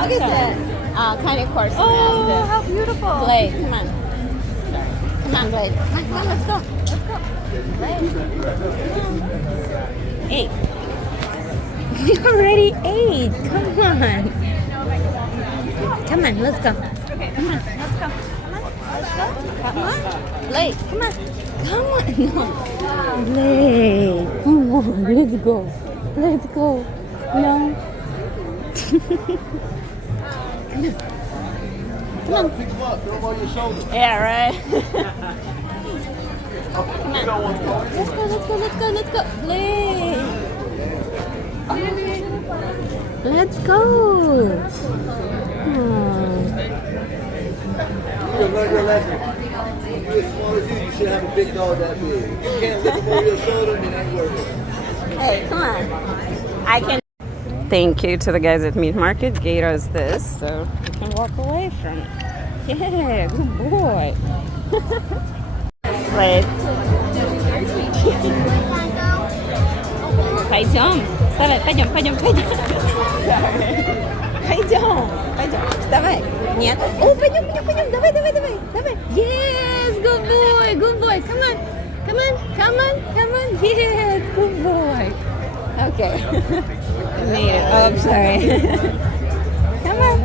dog is it? Cane Corso. Oh, how beautiful. Blade, come on. Come on, Blade. Come on, let's go. Let's go. Blade. Come on. 8. We already ate. Come on. Come on, let's go. Come on, let's go. Come on. Blade, come on. Come on. No. Blade. Come on, let's go. Let's go. No. Come on. Come on. Pick them up, throw them on your shoulder. Yeah, right. Come on. Let's go, let's go, let's go, let's go. Blade. Let's go. You learn your lesson. You're as small as you should have a big dog that big. If you can't lift them over your shoulder, then ain't worth it. Hey, come on. I can. Thank you to the guys at Meat Market. Gave us this, so we can walk away from it. Yeah, good boy. Wait. Пойдем. Вставай, пойдем. Пойдем. Вставай. Нет. О, пойдем. Давай. Yes, good boy. Come on. Yes, good boy. Okay. I made it. Oh, I'm sorry. Come on.